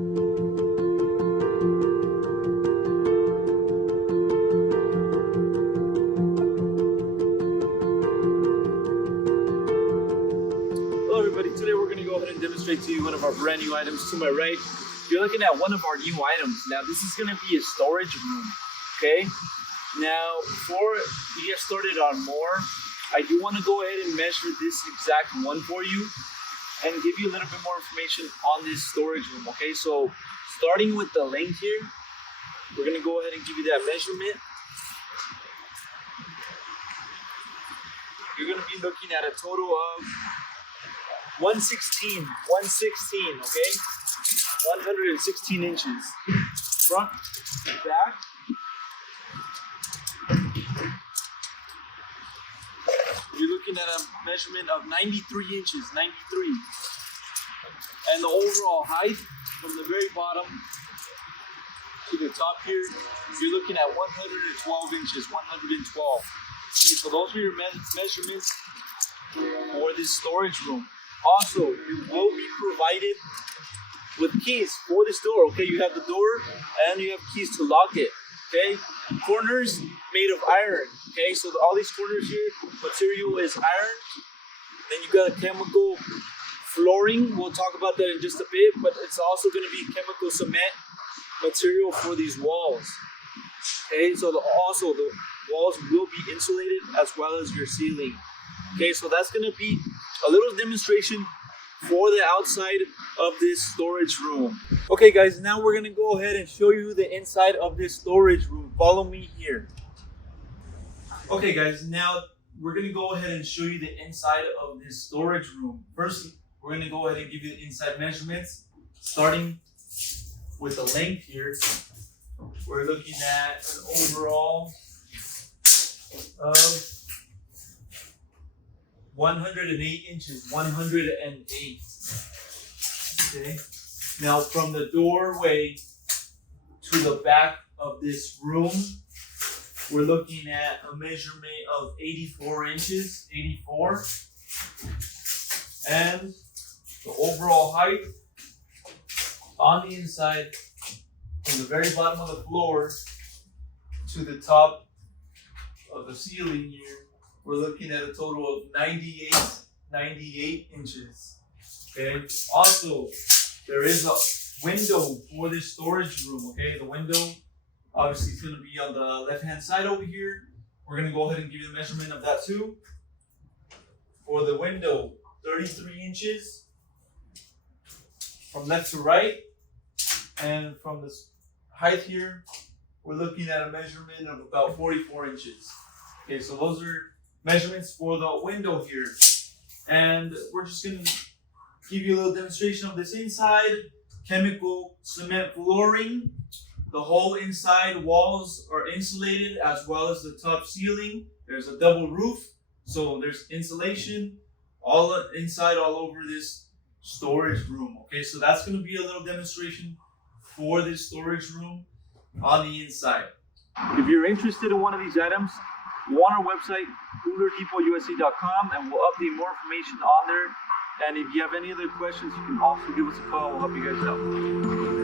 Hello everybody, today we're going to go ahead and demonstrate to you one of our brand new items. To my right, you're looking at one of our new items. Now this is going to be a storage room, okay? Now before we get started on more, I do want to go ahead and measure this exact one for you and give you a little bit more information on this storage room, okay? So starting with the length here, we're going to go ahead and give you that measurement. You're going to be looking at a total of 116, okay? 116 inches. Front, back. You're looking at a measurement of 93 inches, 93. And the overall height from the very bottom to the top here, you're looking at 112 inches, 112. Okay, so those are your measurements for this storage room. Also, you will be provided with keys for this door, okay? You have the door and you have keys to lock it, okay? Corners made of iron, okay? So all these corners here, material is iron. Then you got a chemical flooring. We'll talk about that in just a bit, but it's also going to be chemical cement material for these walls, okay? So also the walls will be insulated as well as your ceiling, okay? So that's going to be a little demonstration for the outside of this storage room. Okay guys, now we're gonna go ahead and show you the inside of this storage room. Follow me here. Okay guys, now we're gonna go ahead and show you the inside of this storage room. First, we're gonna go ahead and give you the inside measurements. Starting with the length here, we're looking at an overall of 108 inches, 108. Okay. Now from the doorway to the back of this room, we're looking at a measurement of 84 inches, 84. And the overall height on the inside, from the very bottom of the floor to the top of the ceiling here, we're looking at a total of 98 inches. Okay. Also, there is a window for this storage room. Okay, the window obviously is going to be on the left-hand side over here. We're going to go ahead and give you the measurement of that too. For the window, 33 inches from left to right, and from the height here, we're looking at a measurement of about 44 inches. Okay, so those are measurements for the window here, and we're just going to give you a little demonstration of this inside. Chemical cement flooring. The whole inside walls are insulated as well as the top ceiling. There's a double roof, so there's insulation all inside, all over this storage room. Okay, so that's going to be a little demonstration for this storage room on the inside. If you're interested in one of these items, go on our website, coolerdepotUSA.com, and we'll update more information on there. And if you have any other questions, you can also give us a call. We'll help you guys out.